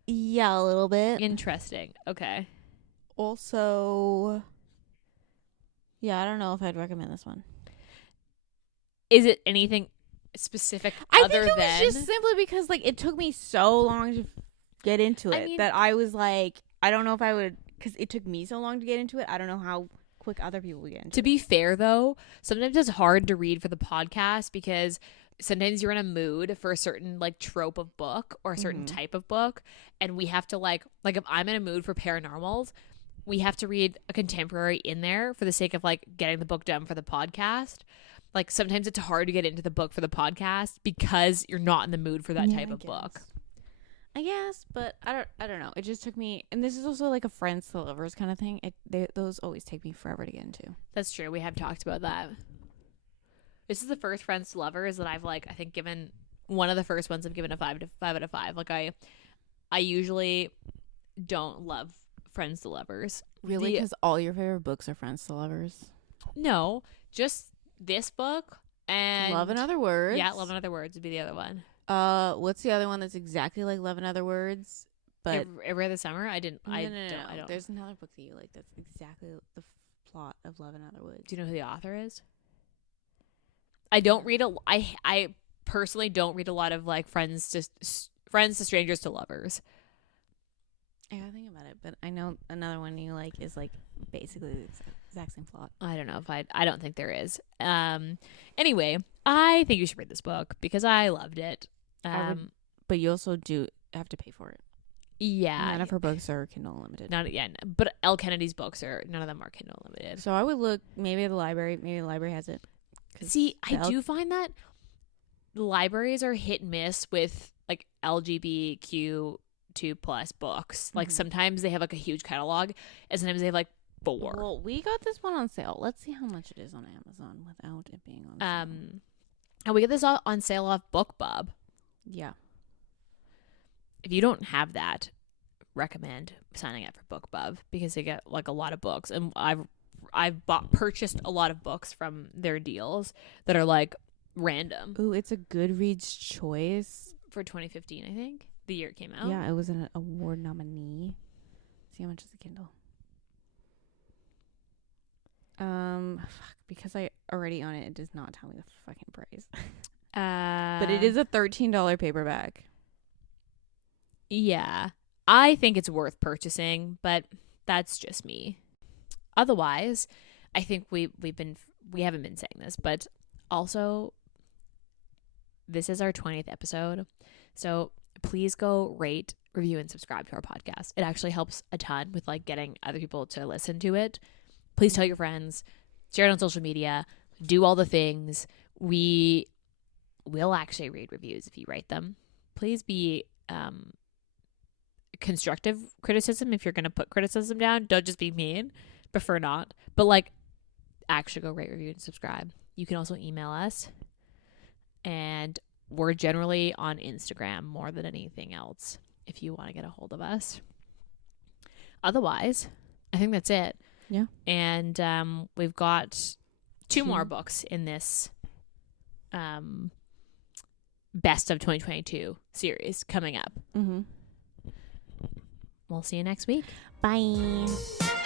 Yeah, a little bit. Interesting. Okay. Also, yeah, I don't know if I'd recommend this one. Is it anything specific I other think it than... was just simply because like it took me so long to get into it that I was like, I don't know if I would, because it took me so long to get into it. I don't know how quick other people would get into it. To be fair, though, sometimes it's hard to read for the podcast because sometimes you're in a mood for a certain like trope of book or a certain type of book, and we have to like if I'm in a mood for paranormals, we have to read a contemporary in there for the sake of like getting the book done for the podcast. Like sometimes it's hard to get into the book for the podcast because you're not in the mood for that type of book. I guess, but I don't know. It just took me, and this is also like a friends to lovers kind of thing. Those always take me forever to get into. That's true. We have talked about that. This is the first friends to lovers that I've like I think given one of the first ones I've given a 5 out of 5. Like I usually don't love friends to lovers. Really, because all your favorite books are friends to lovers. No, just this book and Love and Other Words. Yeah, Love and Other Words would be the other one. What's the other one that's exactly like Love and Other Words? But Every Other Summer. I don't. There's another book that you like that's exactly the plot of Love and Other Words. Do you know who the author is? I don't read I personally don't read a lot of like friends to strangers to lovers. I gotta think about it, but I know another one you like is like basically the exact same plot. I don't know if I don't think there is. Anyway, I think you should read this book because I loved it. But you also do have to pay for it. Yeah. None of her books are Kindle Unlimited. But Elle Kennedy's books none of them are Kindle Unlimited. So I would look maybe at the library. Maybe the library has it. See, I do find that libraries are hit and miss with like LGBTQ2+ books. Like sometimes they have like a huge catalog, and sometimes they have like 4. Well, we got this one on sale. Let's see how much it is on Amazon without it being on sale. And we get this on sale off BookBub. Yeah. If you don't have that, recommend signing up for BookBub because they get like a lot of books, and I've purchased a lot of books from their deals that are like random. Ooh, it's a Goodreads choice for 2015, I think, the year it came out. Yeah, it was an award nominee. See how much is the Kindle? Because I already own it, it does not tell me the fucking price. But it is a $13 paperback. Yeah, I think it's worth purchasing, but that's just me. Otherwise, I think we haven't been saying this, but also this is our 20th episode. So please go rate, review, and subscribe to our podcast. It actually helps a ton with like getting other people to listen to it. Please tell your friends, share it on social media, do all the things. We will actually read reviews if you write them. Please be constructive criticism. If you're going to put criticism down, don't just be mean. Prefer not. But like actually go rate, review, and subscribe. You can also email us. And we're generally on Instagram more than anything else if you want to get a hold of us. Otherwise, I think that's it. Yeah. And we've got two more books in this best of 2022 series coming up. Mm-hmm. We'll see you next week. Bye.